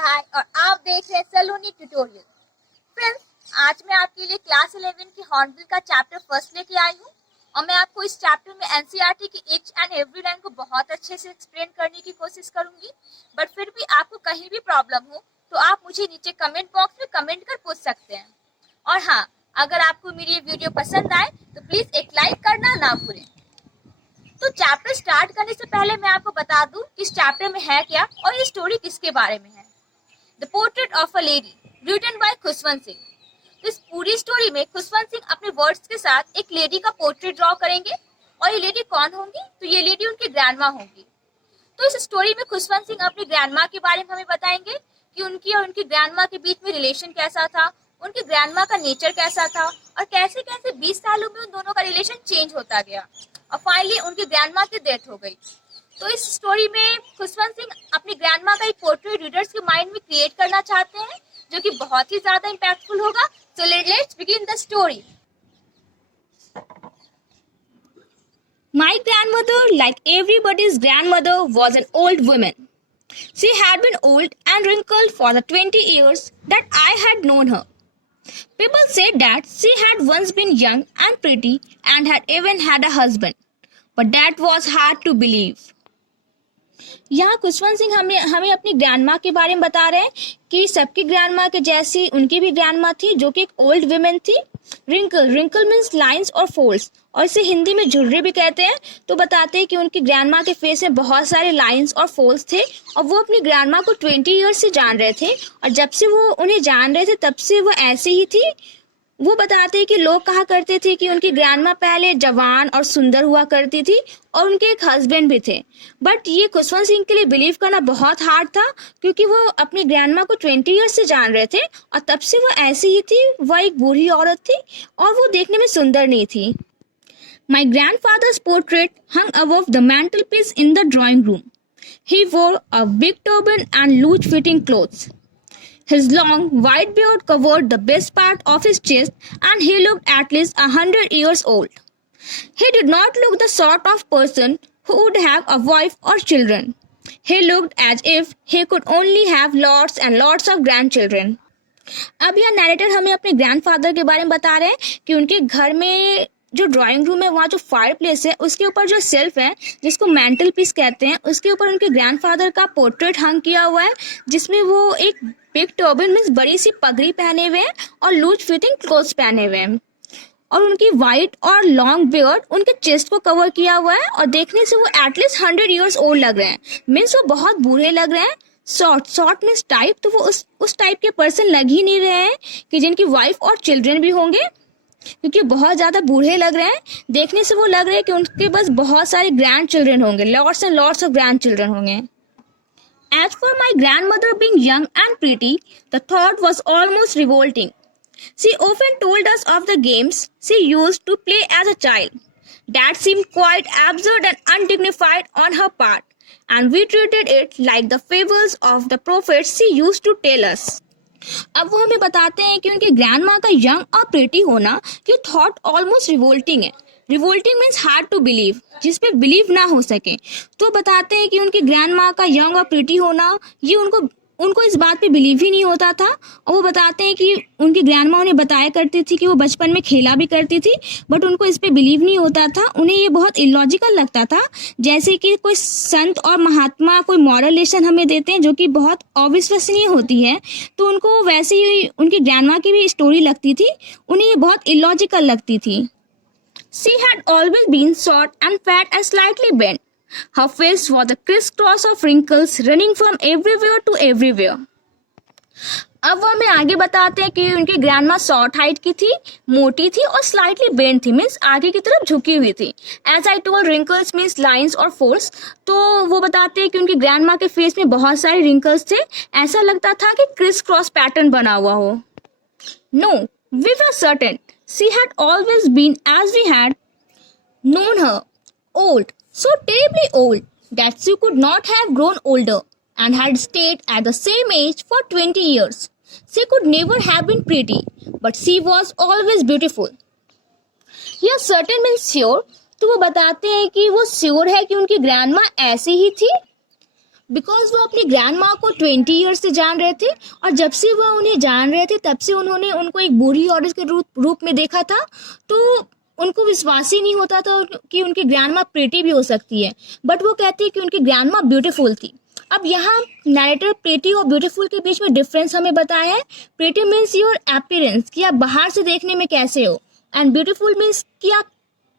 हाय और आप देख रहे हैं सलोनी ट्यूटोरियल। फ्रेंड्स, आज मैं आपके लिए क्लास 11 की हॉर्नबिल का चैप्टर फर्स्ट लेके आई हूँ और मैं आपको इस चैप्टर में एनसीईआरटी की ईच एंड एवरी लाइन को बहुत अच्छे से एक्सप्लेन करने की कोशिश करूंगी। बट फिर भी आपको कहीं भी प्रॉब्लम हो तो आप मुझे नीचे कमेंट बॉक्स में कमेंट कर पूछ सकते हैं। और हाँ, अगर आपको मेरी ये वीडियो पसंद आए तो प्लीज एक लाइक करना ना भूलें। तो चैप्टर स्टार्ट करने से पहले मैं आपको बता दूं कि इस चैप्टर में है क्या और ये स्टोरी किसके बारे में है। The portrait of a lady written by Khushwant Singh. तो इस पूरी स्टोरी में खुशवंत सिंह अपने वर्ड्स के साथ एक लेडी का पोर्ट्रेट ड्रॉ करेंगे और ये लेडी कौन होंगी, तो ये लेडी उनकी ग्रैंडमा होंगी। तो इस स्टोरी में खुशवंत सिंह अपनी ग्रैंडमा के बारे में हमें बताएंगे कि उनकी और उनकी ग्रैंडमा के बीच में रिलेशन कैसा था, उनकी ग्रैंडमा का नेचर कैसा था और कैसे कैसे 20 सालों में उन दोनों का रिलेशन चेंज होता गया और फाइनली उनकी ग्रैंडमा की डेथ हो गई। तो इस स्टोरी में खुशवंत सिंह अपनी ग्रैंडमा का एक पोर्ट्रेट रीडर्स के माइंड में क्रिएट करना चाहते हैं जो कि बहुत ही ज्यादा इम्पैक्टफुल होगा। So let's begin the story. My grandmother, like everybody's grandmother, was an old woman. She had been old and wrinkled for the 20 years that I had known her. People said that she had once been young and pretty and had even had a husband, but that was hard to believe. यहाँ खुशवंत सिंह हमें अपनी grandma के बारे में बता रहे हैं कि सबकी ग्रैंडमा के जैसी उनकी भी ग्रैंडमा थी जो कि एक ओल्ड वुमेन थी। रिंकल मीन्स लाइंस और फोल्ड्स, और इसे हिंदी में झुर्रे भी कहते हैं। तो बताते हैं कि उनकी ग्रैंडमा के फेस में बहुत सारे लाइंस और फोल्ड्स थे और वो अपनी ग्रैंडमा को 20 ईयर्स से जान रहे थे और जब से वो उन्हें जान रहे थे तब से वो ऐसे ही थी। वो बताते हैं कि लोग कहा करते थे कि उनकी ग्रैंडमा पहले जवान और सुंदर हुआ करती थी और उनके एक हस्बैंड भी थे। बट ये खुशवंत सिंह के लिए बिलीव करना बहुत हार्ड था क्योंकि वो अपनी ग्रैंडमा को 20 ईयर्स से जान रहे थे और तब से वो ऐसी ही थी। वह एक बूढ़ी औरत थी और वो देखने में सुंदर नहीं थी। My grandfather's portrait hung above the mantelpiece in the drawing room. He wore a big turban and loose-fitting clothes. His long, white beard covered the best part of his chest, and he looked at least 100 years old. He did not look the sort of person who would have a wife or children. He looked as if he could only have lots and lots of grandchildren. अब यह narrator हमें अपने grandfather के बारे में बता रहे हैं कि उनके घर में जो ड्राइंग रूम है वहाँ जो फायर प्लेस है उसके ऊपर जो सेल्फ है जिसको मैंटल पीस कहते हैं उसके ऊपर उनके ग्रैंडफादर का पोर्ट्रेट हंग किया हुआ है जिसमें वो एक बिग टर्बन मीन्स बड़ी सी पगड़ी पहने हुए हैं और लूज फिटिंग क्लोथ्स पहने हुए हैं और उनकी वाइट और लॉन्ग बियर्ड उनके चेस्ट को कवर किया हुआ है और देखने से वो एटलीस्ट 100 ईयर्स ओल्ड लग रहे हैं। मीन्स वो बहुत बूढ़े लग रहे हैं। शॉर्ट मीन्स टाइप, तो वो उस टाइप के पर्सन लग ही नहीं रहे हैं कि जिनकी वाइफ और चिल्ड्रन भी होंगे क्योंकि बहुत ज्यादा बूढ़े लग रहे हैं। देखने से वो लग रहे हैं कि उनके बस बहुत सारे ग्रैंड चिल्ड्रन होंगे, lots and lots of grand children होंगे। As for my grandmother being young and pretty, the thought was almost revolting. She often told us of the games she used to play as a child. That seemed quite absurd and undignified on her part, and we treated it like the fables of the prophets she used to tell us. अब वो हमें बताते हैं कि उनकी grandma का young और pretty होना ये थॉट ऑलमोस्ट रिवोल्टिंग है। Revolting means hard to believe, जिसपे बिलीव ना हो सके। तो बताते हैं कि उनकी ग्रैंडमा का यंग और प्रीटी होना ये उनको इस बात पे बिलीव ही नहीं होता था। और वो बताते हैं कि उनकी ग्रैंडमा उन्हें बताया करती थी कि वो बचपन में खेला भी करती थी बट उनको इस पे बिलीव नहीं होता था। उन्हें ये बहुत इलॉजिकल लगता था, जैसे कि कोई संत और महात्मा कोई मॉरल लेसन हमें देते हैं जो कि बहुत अविश्वसनीय होती है, तो उनको वैसे ही उनकी ग्रैंडमा की भी स्टोरी लगती थी। उन्हें ये बहुत इलॉजिकल लगती थी। She had always been short and fat and slightly bent. Her face was a crisscross of wrinkles running from everywhere to everywhere. अब वो हमें आगे बताते हैं कि उनकी ग्रैंडमा शॉर्ट हाइट की थी, मोटी थी और स्लाइटली बेंड थी, मीन्स आगे की तरफ झुकी हुई थी। As I told, wrinkles means lines और फोल्ड्स। तो वो बताते हैं कि उनकी ग्रैंडमा के फेस में बहुत सारे रिंकल्स थे, ऐसा लगता था कि क्रिस क्रॉस पैटर्न बना हुआ हो। No, we were certain she had always been, as we had known her, old, so terribly old that she could not have grown older and had stayed at the same age for 20 years. She could never have been pretty, but she was always beautiful. यह certain means sure, तो वो बताते हैं कि वो sure है कि उनकी ग्रैंडमा ऐसी ही थी बिकॉज वो अपनी ग्रैंड माँ को 20 ईयर्स से जान रहे थे, और जब से वो उन्हें जान रहे थे तब से उन्होंने उनको एक बुरी औरत के रूप में देखा था। तो उनको विश्वास ही नहीं होता था कि उनकी ग्रैंड माँ प्रेटी भी हो सकती है, बट वो कहती है कि उनकी ग्रैंड माँ ब्यूटीफुल थी। अब यहाँ नैरेटर प्रेटी और ब्यूटीफुल के बीच में डिफरेंस हमें बताया है। प्रेटी मीन्स योर अपीयरेंस, कि आप बाहर से देखने में कैसे हो, एंड ब्यूटीफुल मीन्स कि आप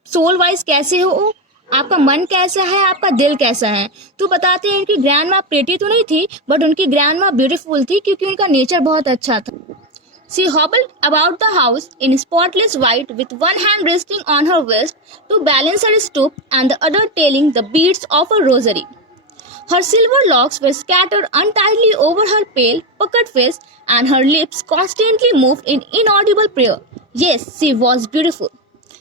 सोल वाइज कैसे हो, आपका मन कैसा है, आपका दिल कैसा है। तो बताते हैं उनकी ग्रैंड माँ प्रेटी तो नहीं थी, बट उनकी ग्रैंड माँ ब्यूटीफुल थी क्योंकि उनका नेचर बहुत अच्छा था। She hobbled about the house in spotless white with one hand resting on her waist to balance her stoop and the other tailing the beads of a rosary. Her silver locks were scattered untidily over her pale, puckered face, and her lips constantly moved in inaudible prayer. Yes, she was beautiful.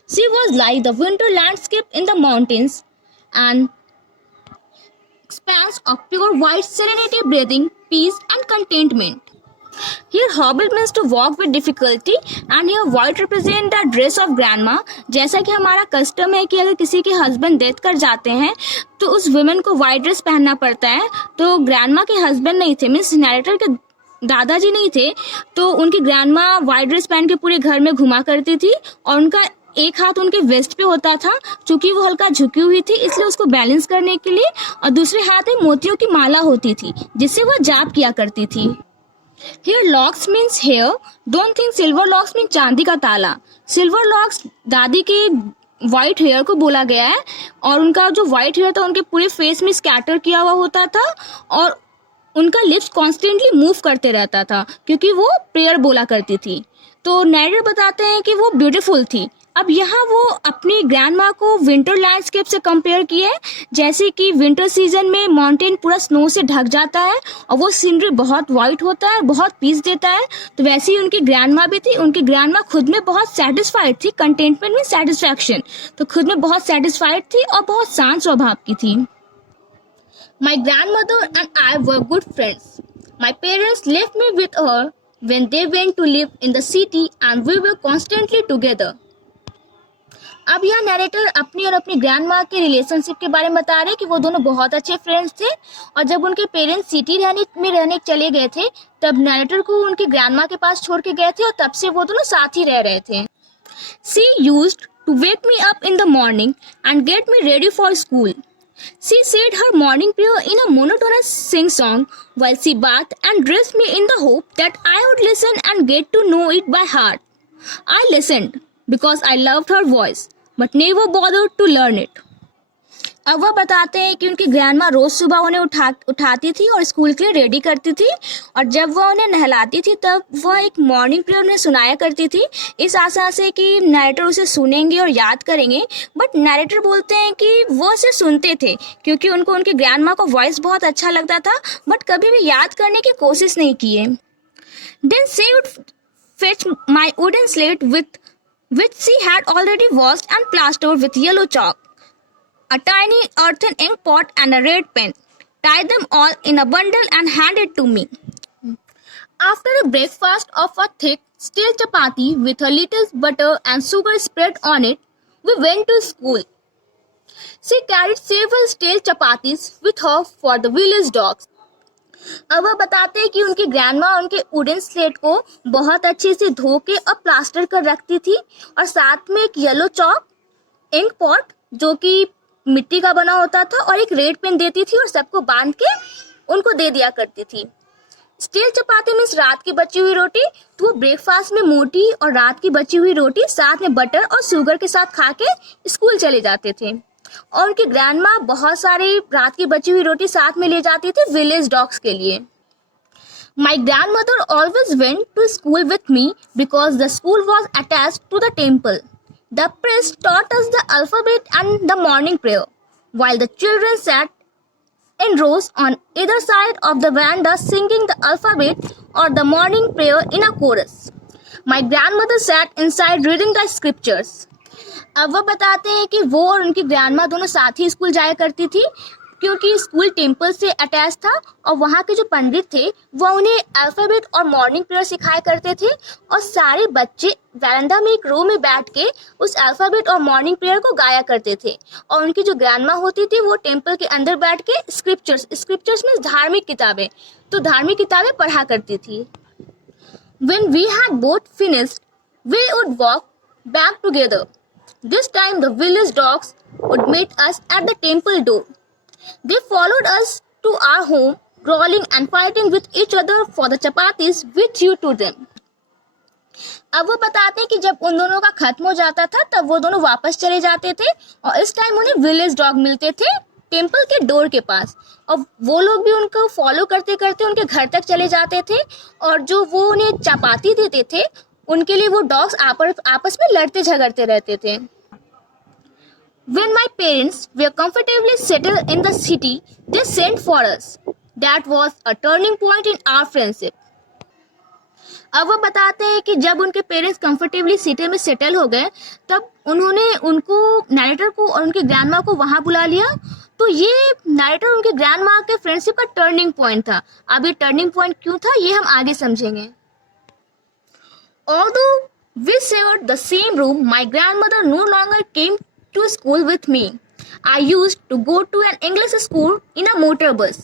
She was like the winter landscape in the mountains, an expanse of pure white serenity breathing peace and contentment. Here hobble means to walk with difficulty and here white represent the dress of grandma. जैसा कि हमारा custom है कि अगर किसी के husband death कर जाते हैं तो उस वुमेन को वाइट ड्रेस पहनना पड़ता है। तो ग्रैंडमा के हस्बैंड नहीं थे, मीन्स नैरेटर के दादाजी नहीं थे, तो उनकी ग्रैंडमा वाइट ड्रेस पहन के पूरे घर में घुमा करती थी और उनका एक हाथ उनके वेस्ट पे होता था, क्योंकि वो हल्का झुकी हुई थी इसलिए उसको बैलेंस करने के लिए, और दूसरे हाथ में मोतियों की माला होती थी जिससे वो जाप किया करती थी। Here locks means hair. Don't think silver locks mean चांदी का ताला. Silver locks दादी के व्हाइट हेयर को बोला गया है, और उनका जो व्हाइट हेयर था उनके पूरे फेस में स्कैटर किया हुआ होता था और उनका लिप्स कॉन्स्टेंटली मूव करते रहता था क्योंकि वो प्रेयर बोला करती थी। तो नैरेटर बताते हैं कि वो ब्यूटीफुल थी। अब यहाँ वो अपनी ग्रैंड माँ को विंटर लैंडस्केप से कंपेयर किए, जैसे कि विंटर सीजन में माउंटेन पूरा स्नो से ढक जाता है और वो सीनरी बहुत वाइट होता है, बहुत पीस देता है। तो वैसे ही उनकी ग्रैंड माँ भी थी। उनकी ग्रैंड माँ खुद में बहुत सेटिस्फाइड थी, कंटेंटमेंट में सेटिस्फैक्शन, तो खुद में बहुत सेटिस्फाइड थी और बहुत शांत स्वभाव की थी। My grandmother and I were good friends. My parents left me with her when they went to live in the city and we were constantly together. अब यह नैरेटर अपनी और अपनी ग्रैंड माँ के रिलेशनशिप के बारे में बता रहे कि वो दोनों बहुत अच्छे फ्रेंड्स थे, और जब उनके पेरेंट्स सिटी रहने चले गए थे तब नैरेटर को उनकी ग्रैंड माँ के पास छोड़ के गए थे और तब से वो दोनों साथ ही रह रहे थे। She used to wake me up in the morning and get me ready for school. She said her morning prayer in a monotonous sing-song while she bathed and dressed me in the hope that I would listen and get to know it by heart. I listened because I loved her voice, but never bothered to learn it. अब वह बताते हैं कि उनकी grandma रोज सुबह उन्हें उठाती थी और स्कूल के लिए रेडी करती थी, और जब वह उन्हें नहलाती थी तब वह एक मॉर्निंग प्रेयर उन्हें सुनाया करती थी, इस आशा से कि नैरेटर उसे सुनेंगे और याद करेंगे। बट नैरेटर बोलते हैं कि वो उसे सुनते थे क्योंकि उनको उनकी ग्रैंडमा का वॉइस बहुत अच्छा लगता था, बट कभी भी याद करने की कोशिश नहीं किए। Then she would fetch my wooden slate which she had already washed and plastered with yellow chalk, a tiny earthen ink pot and a red pen, tie them all in a bundle and hand it to me. After a breakfast of a thick stale chapati with a little butter and sugar spread on it, we went to school. She carried several stale chapatis with her for the village dogs. अब वह बताते हैं कि उनकी grandma उनके wooden slate को बहुत अच्छे से धो के और प्लास्टर कर रखती थी, और साथ में एक येलो चॉक, इंक पॉट जो कि मिट्टी का बना होता था, और एक रेड पेन देती थी और सबको बांध के उनको दे दिया करती थी। स्टील चपाती मीन्स रात की बची हुई रोटी, तो वो ब्रेकफास्ट में मोटी और रात की बची हुई रोटी साथ में बटर और शुगर के साथ खा के स्कूल चले जाते थे। और उनकी ग्रैंडमा बहुत सारी रात की बची हुई रोटी साथ में ले जाती थी विलेज डॉग्स के लिए। My grandmother always went to school with me because the school was attached to the temple. The priest taught us the alphabet and the morning prayer, while the children sat in rows on either side of the veranda singing the alphabet or the morning prayer in a chorus. My grandmother sat inside reading the scriptures. अब वो बताते हैं कि वो और उनकी grandma दोनों साथ ही स्कूल जाया करती थी, क्योंकि स्कूल टेम्पल से अटैच था और वहाँ के जो पंडित थे वो उन्हें अल्फ़ाबेट और मॉर्निंग प्रेयर सिखाया करते थे और सारे बच्चे वरांडा में एक रो में बैठ के उस अल्फ़ाबेट और मॉर्निंग प्रेयर को गाया करते थे। और उनकी जो ग्रैंडमा होती थी वो टेम्पल के अंदर बैठ के स्क्रिप्चर्स में धार्मिक किताबें पढ़ा करती थी। When we had both finished, we would walk back together. This time the village dogs would meet us at the temple door. They followed us to our home, brawling and fighting with each other for the chapatis we threw to them. अब वो बताते हैं कि जब उन दोनों का खत्म हो जाता था तब वो दोनों वापस चले जाते थे और इस टाइम उन्हें विलेज डॉग मिलते थे टेम्पल के डोर के पास और वो लोग भी उनको फॉलो करते करते उनके घर तक चले जाते थे और जो वो उन्हें चपाती देते थे उनके लिए वो डॉग्स आपस में लड़ते झगड़ते रहते थे। When my parents were comfortably settled in the city, they sent for us. That was a turning point in our friendship. अब वो बताते हैं कि जब उनके पेरेंट्स कंफर्टेबली सिटी में सेटल हो गए तब उन्होंने उनको नरेटर को और उनके ग्रैंडमा को वहां बुला लिया। तो ये नरेटर उनके ग्रैंडमा के फ्रेंडशिप का टर्निंग पॉइंट था। अब ये टर्निंग पॉइंट क्यों था ये हम आगे समझेंगे। Although we shared the same room, my grandmother no longer came to school with me. I used to go to an English school in a motor bus.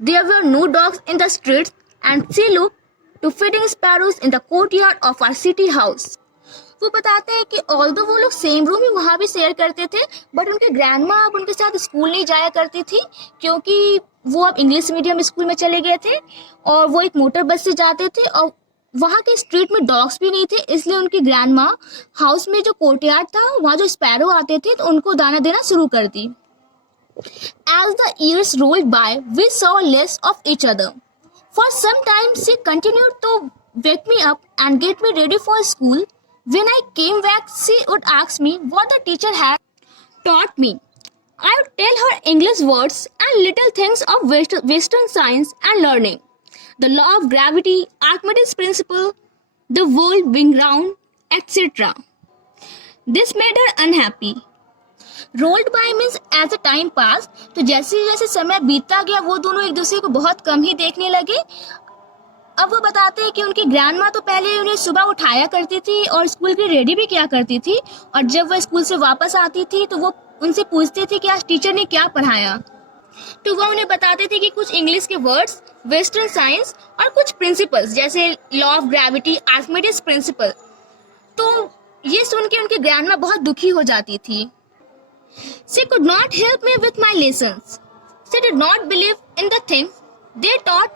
There were no dogs in the streets and she looked to feeding sparrows in the courtyard of our city house. वो बताते हैं कि although वो लोग same room ही वहाँ भी share करते थे बट उनके ग्रैंडमा अब उनके साथ स्कूल नहीं जाया करती थी क्योंकि वो अब इंग्लिश मीडियम स्कूल में चले गए थे और वो एक मोटर बस से जाते थे और वहाँ के स्ट्रीट में डॉग्स भी नहीं थे इसलिए उनकी ग्रैंडमा हाउस में जो कोर्टयार्ड था वहाँ जो स्पैरो आते थे तो उनको दाना देना शुरू कर दी। As the years rolled by, we saw less of each other. For some time, she continued to wake me up and get me ready for school. When I came back, she would ask me what the teacher had taught me. I would tell her English words and little things of Western science and learning. The law of gravity, Archimedes' principle, the world being round, etc. This made her unhappy. Rolled by means as a time pass. तो जैसे जैसे समय बीतता गया वो दोनों एक दूसरे को बहुत कम ही देखने लगे। अब वो बताते हैं कि उनकी ग्रैंडमा तो पहले उन्हें सुबह उठाया करती थी और स्कूल के रेडी भी किया करती थी और जब वह स्कूल से वापस आती थी तो वो उनसे पूछते थे कि आज टीचर ने क्या पढ़ाया। तो वह उन्हें बताते थे कि कुछ इंग्लिश के वर्ड्स, वेस्टर्न साइंस और कुछ प्रिंसिपल्स जैसे law of gravity, Archimedes principal. तो ये सुन के उनकी ग्रैंडमा बहुत दुखी हो जाती थी। She could not help me with my lessons. She did not believe in the things they taught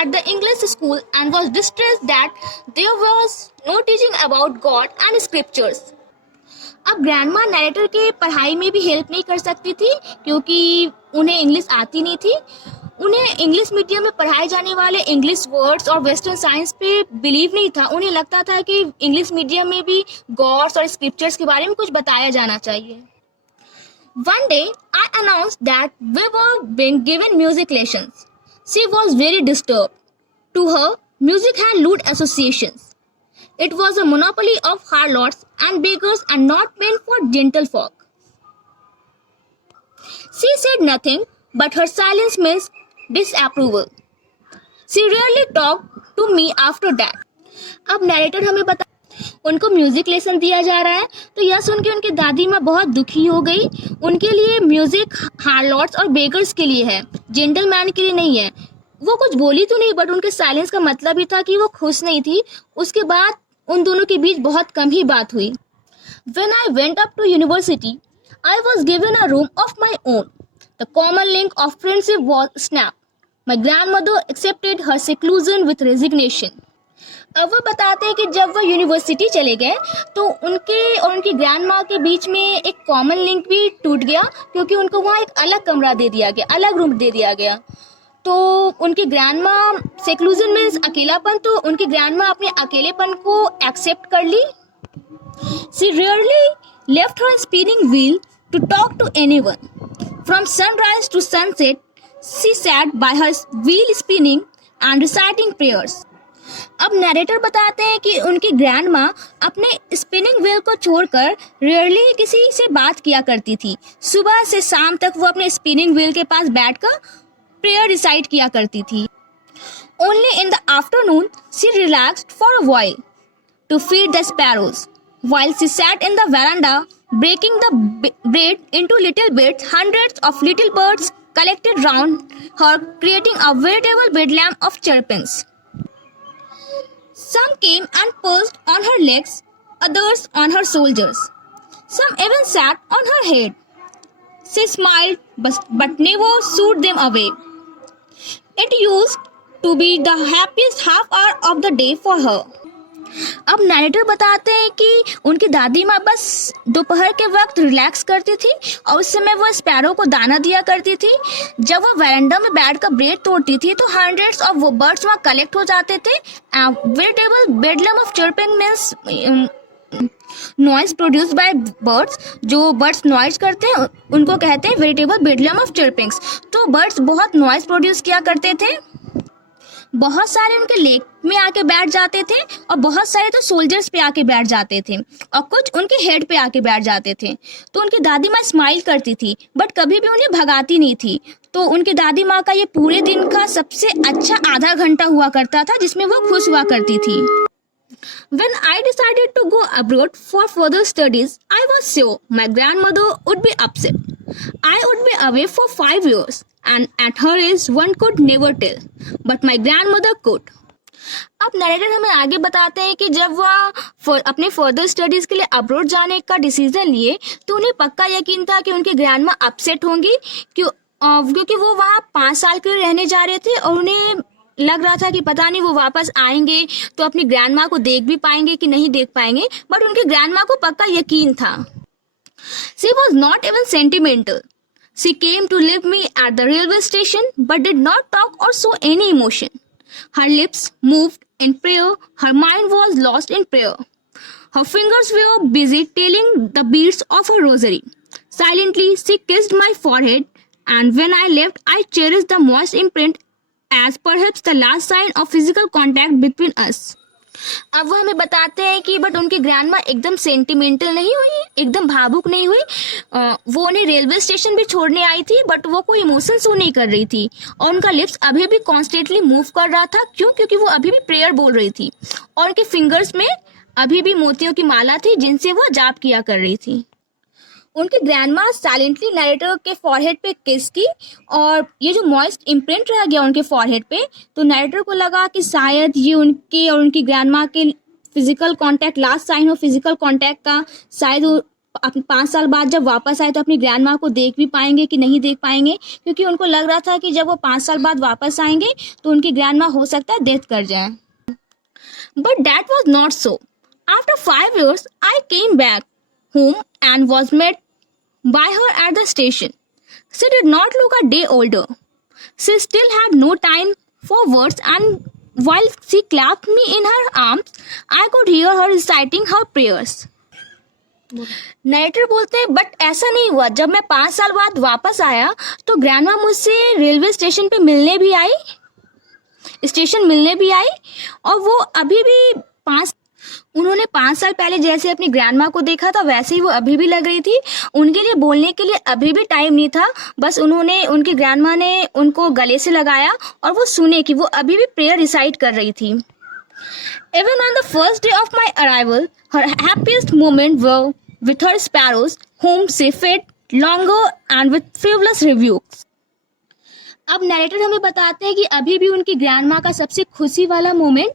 at the English school and was distressed that there was no teaching about God and scriptures. अब grandma narrator के पढ़ाई में भी help नहीं कर सकती थी क्योंकि उन्हें इंग्लिश आती नहीं थी। उन्हें इंग्लिश मीडियम में पढ़ाए जाने वाले इंग्लिश वर्ड्स और वेस्टर्न साइंस पे बिलीव नहीं था। उन्हें लगता था कि इंग्लिश मीडियम में भी गॉड्स और स्क्रिप्चर्स के बारे में कुछ बताया जाना चाहिए। One day, I announced that we were being given music lessons. She was very disturbed. To her, music had lewd associations. It was a monopoly of harlots and beggars and not meant for gentlefolk. She said nothing, but her silence meant disapproval. She rarely talked to me after that. अब narrator हमें बता उनको music lesson दिया जा रहा है तो यह सुन के उनकी दादी माँ बहुत दुखी हो गई। उनके लिए म्यूजिक हार्लॉट्स और बेगर्स के लिए है, जेंटलमैन के लिए नहीं है। वो कुछ बोली तो नहीं बट उनके साइलेंस का मतलब ही था कि वो खुश नहीं थी। उसके बाद उन दोनों के बीच बहुत कम ही बात हुई। When I went up to university, I was given a room of my own. The common link of friendship was snapped. My grandmother accepted her seclusion with resignation. अब वो बताते हैं कि जब वो यूनिवर्सिटी चले गए तो उनके और उनकी ग्रैंडमा के बीच में एक कॉमन लिंक भी टूट गया क्योंकि उनको वहाँ एक अलग कमरा दे दिया गया, अलग रूम दे दिया गया। तो उनकी ग्रैंडमा सेक्लूजन मीन्स अकेलापन, तो उनकी ग्रैंडमा अपने अकेलेपन को एक्सेप्ट कर ली। She rarely left her spinning wheel to talk to anyone. From sunrise to sunset, she sat by her wheel spinning and reciting prayers. अब नरेटर बताते हैं कि उनकी ग्रैंड माँ अपने स्पिनिंग व्हील को छोड़कर रेयरली किसी से बात किया करती थी। सुबह से शाम तक वो अपने स्पिनिंग व्हील के पास बैठकर प्रेयर रिसाइट किया करती थी। Only in the afternoon she relaxed for a while to feed the sparrows. While she sat in the veranda breaking the bread into little bits, hundreds of little birds collected round her, creating a veritable bedlam of chirpings. Some came and perched on her legs, others on her shoulders. Some even sat on her head. She smiled but never shooed them away. It used to be the happiest half hour of the day for her. अब narrator बताते हैं कि उनकी दादी माँ बस दोपहर के वक्त रिलैक्स करती थी और उस समय वो स्पैरो को दाना दिया करती थी। जब वो वेरेंडा में बैठकर ब्रेड तोड़ती थी तो हंड्रेड्स ऑफ वो बर्ड्स वहाँ कलेक्ट हो जाते थे। Veritable bedlam of chirping means noise produced by birds. जो बर्ड्स नॉइज करते हैं उनको कहते हैं वेरिटेबल बेडलम ऑफ चर्पिंग्स। तो बर्ड्स बहुत नॉइज प्रोड्यूस किया करते थे। बहुत सारे उनके लेक में आके बैठ जाते थे और बहुत सारे तो सोल्जर्स पे आके बैठ जाते थे और कुछ उनके हेड पे आके बैठ जाते थे। तो उनकी दादी माँ स्माइल करती थी बट कभी भी उन्हें भगाती नहीं थी। तो उनकी दादी माँ का ये पूरे दिन का सबसे अच्छा आधा घंटा हुआ करता था जिसमें वो खुश हुआ करती थी। When I decided to go abroad for further studies, I was sure my grandmother would be upset. I would be away for 5 years, and at her age, one could never tell. But my grandmother could. अब narrator हमें आगे बताते हैं कि जब वह अपने further studies के लिए अब्रोड जाने का डिसीजन लिए तो उन्हें पक्का यकीन था कि उनकी ग्रैंडमा अपसेट होंगी क्योंकि वो वहाँ 5 साल के लिए रहने जा रहे थे और उन्हें लग रहा था कि पता नहीं वो वापस आएंगे तो अपनी ग्रैंडमा को देख भी पाएंगे कि नहीं देख पाएंगे। बट उनकी ग्रैंडमा को पक्का यकीन था। She was not even sentimental. She came to leave me at the railway station but did not talk or show any emotion. Her lips moved in prayer. Her mind was lost in prayer. Her fingers were busy telling the beads of her rosary. Silently, she kissed my forehead, and when I left, I cherished the moist imprint as perhaps the last sign of physical contact between us. अब वो हमें बताते हैं कि but उनकी grandma एकदम sentimental नहीं हुई, एकदम भावुक नहीं हुई। वो उन्हें रेलवे स्टेशन भी छोड़ने आई थी बट वो कोई इमोशन शो नहीं कर रही थी और उनका लिप्स अभी भी कॉन्स्टेंटली मूव कर रहा था। क्यों? क्योंकि वो अभी भी प्रेयर बोल रही थी और उनके फिंगर्स में अभी भी मोतियों की माला थी जिनसे वो जाप किया कर रही थी। उनकी ग्रैंडमा साइलेंटली नरेटर के फॉरहेड पे किस की और ये जो मॉइस्ट इम्प्रिंट रह गया उनके फॉरहेड पे तो नरेटर को लगा कि शायद ये उनके और उनकी ग्रैंडमा के फिजिकल कांटेक्ट लास्ट साइन हो फिजिकल कांटेक्ट का। शायद वो 5 साल बाद जब वापस आए तो अपनी ग्रैंडमा को देख भी पाएंगे कि नहीं देख पाएंगे, क्योंकि उनको लग रहा था कि जब वो 5 साल बाद वापस आएंगे तो उनकी ग्रैंडमा हो सकता है डेथ कर जाए। But that was not so. After 5 years I came back home and was met by her at the station. She did not look a day older. She still had no time for words, and while she clasped me in her arms, I could hear her reciting her prayers. Narrator बोलते हैं but ऐसा नहीं हुआ। जब मैं 5 साल बाद वापस आया तो ग्रैंडमा मुझसे रेलवे स्टेशन पे मिलने भी आई और वो अभी भी उन्होंने 5 साल पहले जैसे अपनी ग्रैंडमा को देखा था वैसे ही वो अभी भी लग रही थी। उनके लिए बोलने के लिए अभी भी टाइम नहीं था, बस उनकी ग्रैंडमा ने उनको गले से लगाया और वो सुने कि वो अभी भी प्रेयर रिसाइट कर रही थी। Even on the first day of my arrival, her happiest moments were with her sparrows, whom she fed longer and with frivolous rebukes. अब नरेटर हमें बताते हैं कि अभी भी उनकी ग्रैंडमा का सबसे खुशी वाला मोमेंट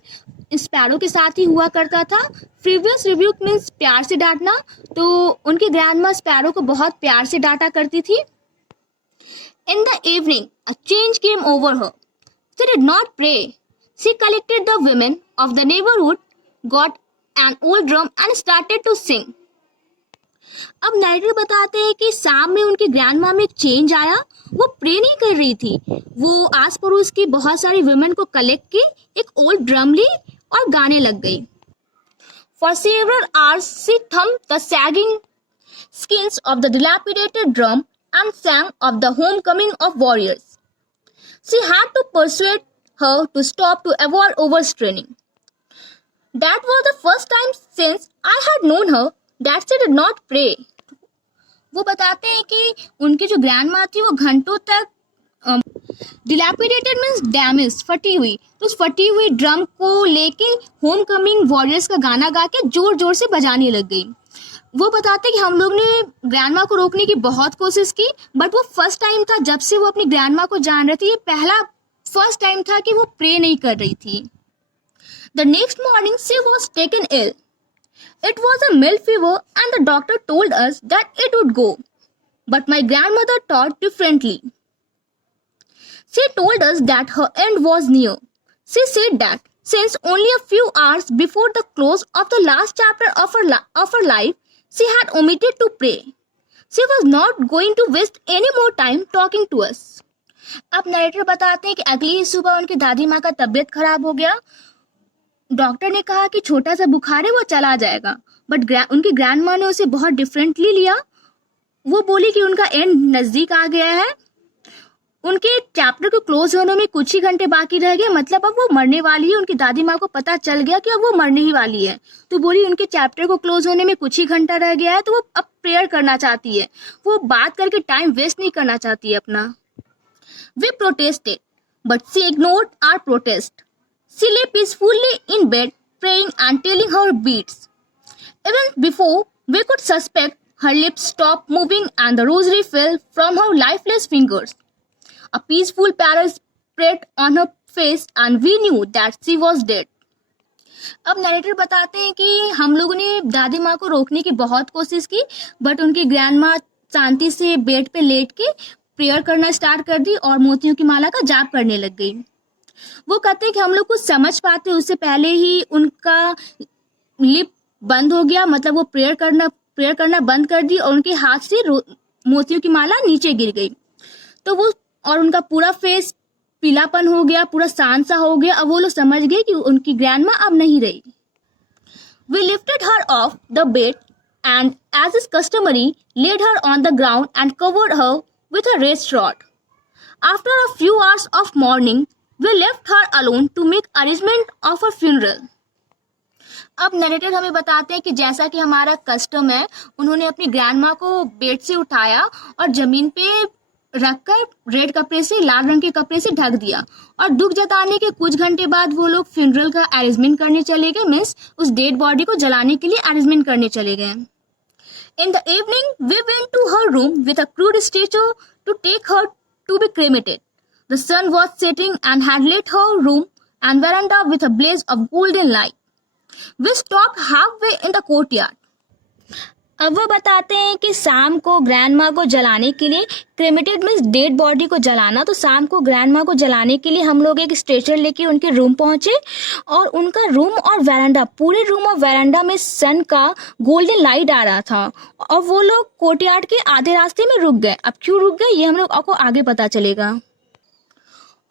स्पैरो के साथ ही हुआ करता था। फ्रिवियस रिब्यूक मीन्स प्यार से डांटना। तो उनकी ग्रैंडमा स्पैरो को बहुत प्यार से डांटा करती थी। In the evening a change came over her. She did not pray. She collected the women of the neighbourhood, got an old drum and started to sing. अब नरेटर बताते हैं कि शाम में उनकी ग्रैंडमा में चेंज आया। वो प्रे नहीं कर रही थी, वो आस पड़ोस की बहुत सारी वुमेन को कलेक्ट की, एक ओल्ड ड्रम ली और गाने लग गई। For several hours she thumped the sagging skins of the dilapidated drum and sang of the homecoming of warriors. She had to persuade her to stop to avoid overstraining. That was the first time since I had known her that she did not pray. वो बताते हैं कि उनकी जो grand माँ थी वो घंटों तक डिलैपिडेटेड मीन्स डैमेज, फटी हुई, तो उस फटी हुई ड्रम को लेके होम कमिंग वॉरियर्स का गाना गा के जोर जोर से बजाने लग गई। वो बताते कि हम लोग ने ग्रैंड माँ को रोकने की बहुत कोशिश की, बट वो फर्स्ट टाइम था जब से वो अपनी ग्रैंड माँ को जान रही थी, ये पहला फर्स्ट टाइम था कि वो प्रे नहीं कर रही थी। The next morning she was taken ill. It was a mild fever and the doctor told us that it would go. But my grandmother thought differently. She told us that her end was near. She said that since only a few hours before the close of the last chapter of her life, she had omitted to pray. She was not going to waste any more time talking to us. अब narrator बताते हैं कि अगली ही सुबह उनकी दादी माँ का तबीयत खराब हो गया। डॉक्टर ने कहा कि छोटा सा बुखार है, वो चला जाएगा, बट उनकी ग्रैंड माँ ने उसे बहुत डिफरेंटली लिया। वो बोली कि उनका एंड नजदीक आ गया है, उनके चैप्टर को क्लोज होने में कुछ ही घंटे बाकी रह गए, मतलब अब वो मरने वाली है। उनकी दादी माँ को पता चल गया कि अब वो मरने ही वाली है, तो बोली उनके चैप्टर को क्लोज होने में कुछ ही घंटा रह गया है, तो वो अब प्रेयर करना चाहती है, वो बात करके टाइम वेस्ट नहीं करना चाहती है अपना। We protested but she ignored our protest. She lay peacefully in bed, praying and telling her beads. Even before we could suspect, her lips stopped moving and the rosary fell from her lifeless fingers. A peaceful pallor spread on her face and we knew that she was dead. अब narrator बताते हैं कि हम लोगों ने दादी माँ को रोकने की बहुत कोशिश की, बट उनकी ग्रैंड माँ शांति से बेड पे लेट के प्रेयर करना स्टार्ट कर दी और मोतियों की माला का जाप करने लग गई। वो कहते हैं कि हम लोग कुछ समझ पाते उससे पहले ही उनका लिप बंद हो गया, मतलब वो प्रेयर करना बंद कर दी और उनके हाथ से मोतियों की माला नीचे गिर गई। तो वो और उनका पूरा फेस पीलापन हो गया, पूरा शांत सा हो गया। अब वो लोग समझ गए कि उनकी ग्रैंड माँ अब नहीं रही। We lifted her off the bed and, as is customary, laid her on the ground and covered her with a red shroud. After a few hours of mourning, we left her alone to make arrangement of her funeral. अब narrator हमें बताते हैं कि जैसा कि हमारा custom है, उन्होंने अपनी ग्रैंड माँ को बेड से उठाया और जमीन पे रखकर रेड कपड़े से, लाल रंग के कपड़े से ढक दिया और दुख जताने के कुछ घंटे बाद वो लोग फ्यूनरल का अरेंजमेंट करने चले गए, मीन्स उस डेड बॉडी को जलाने के लिए अरेंजमेंट करने चले गए। In the evening, we went to her room with a crude statue to take her to be cremated. The sun was setting and had lit her room and veranda with a blaze of golden light. We stopped halfway in the courtyard. अब वो बताते हैं कि शाम को grand माँ को जलाने के लिए, क्रेमेटेड मीन्स डेड बॉडी को जलाना, तो शाम को ग्रैंड माँ को जलाने के लिए हम लोग एक स्ट्रेचर लेके उनके रूम पहुंचे और उनका रूम और वैरांडा, पूरे रूम और वैरांडा में सन का गोल्डन लाइट आ रहा था और वो लोग कोर्टयार्ड के आधे रास्ते में रुक गए। अब क्यों रुक गए ये हम लोग आपको आगे पता चलेगा।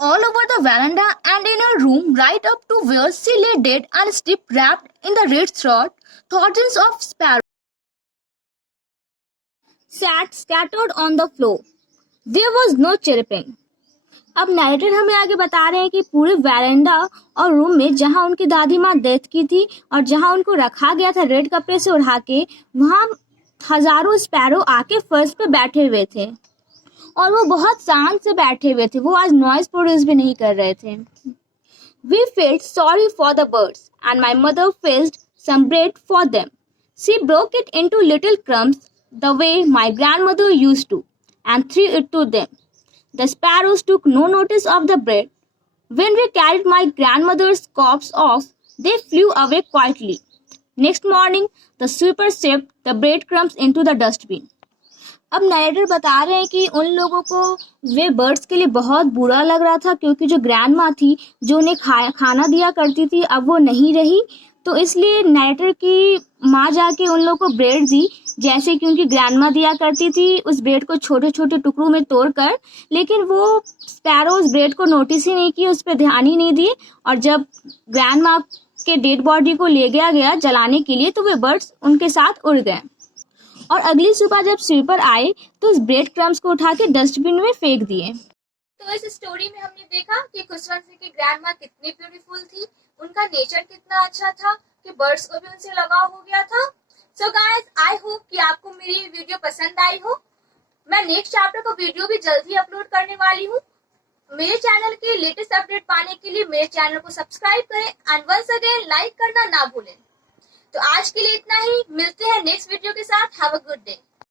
All over the veranda and in her room, right up to where she lay dead and stiff wrapped in the red shroud, thousands of sparrows sat scattered on the floor. There was no chirping. अब narrator हमें आगे बता रहे हैं कि पूरे वैरांडा और room में जहां उनकी दादी माँ डेथ की थी और जहां उनको रखा गया था रेड कपड़े से उड़ा के, वहां हजारों स्पैरो आके फर्श पे बैठे हुए थे और वो बहुत शांत से बैठे हुए थे, वो आज नॉइज प्रोड्यूस भी नहीं कर रहे थे। We felt sorry for the birds and my mother fetched some bread for them. She broke it into little crumbs the way my grandmother used to and threw it to them. The sparrows took no notice of the bread. When we carried my grandmother's corpse off, they flew away quietly. Next morning, the sweeper swept the breadcrumbs into the dustbin. अब narrator बता रहे हैं कि उन लोगों को वे birds के लिए बहुत बुरा लग रहा था क्योंकि जो ग्रैंड माँ थी जो उन्हें खाना दिया करती थी अब वो नहीं रही, तो इसलिए नरेटर की माँ जाके उन लोगों को ब्रेड दी जैसे कि उनकी ग्रैंड माँ दिया करती थी, उस ब्रेड को छोटे छोटे टुकड़ों में तोड़कर। लेकिन वो स्पैरो उस ब्रेड को नोटिस ही नहीं किए, उस पर ध्यान ही नहीं दिए और जब ग्रैंड माँ के डेड बॉडी को ले गया जलाने के लिए तो वे बर्ड्स उनके साथ उड़ गए और अगली सुबह जब स्वीपर आए तो उस ब्रेड क्रम्स को उठा के डस्टबिन में फेंक दिए। तो इस स्टोरी में हमने देखा कि खुशवंत सिंह की ग्रैंड माँ कितनी ब्यूटीफुल थी, उनका नेचर कितना अच्छा था कि बर्ड्स को भी उनसे लगाव हो गया था। सो गाइस, आई होप कि आपको मेरी वीडियो पसंद आई हो। मैं नेक्स्ट चैप्टर का वीडियो भी जल्द ही अपलोड करने वाली हूँ। मेरे चैनल के लेटेस्ट अपडेट पाने के लिए मेरे चैनल को सब्सक्राइब करें एंड वंस अगेन लाइक करना ना भूलें। तो आज के लिए इतना ही, मिलते हैं नेक्स्ट वीडियो के साथ। Have a good day.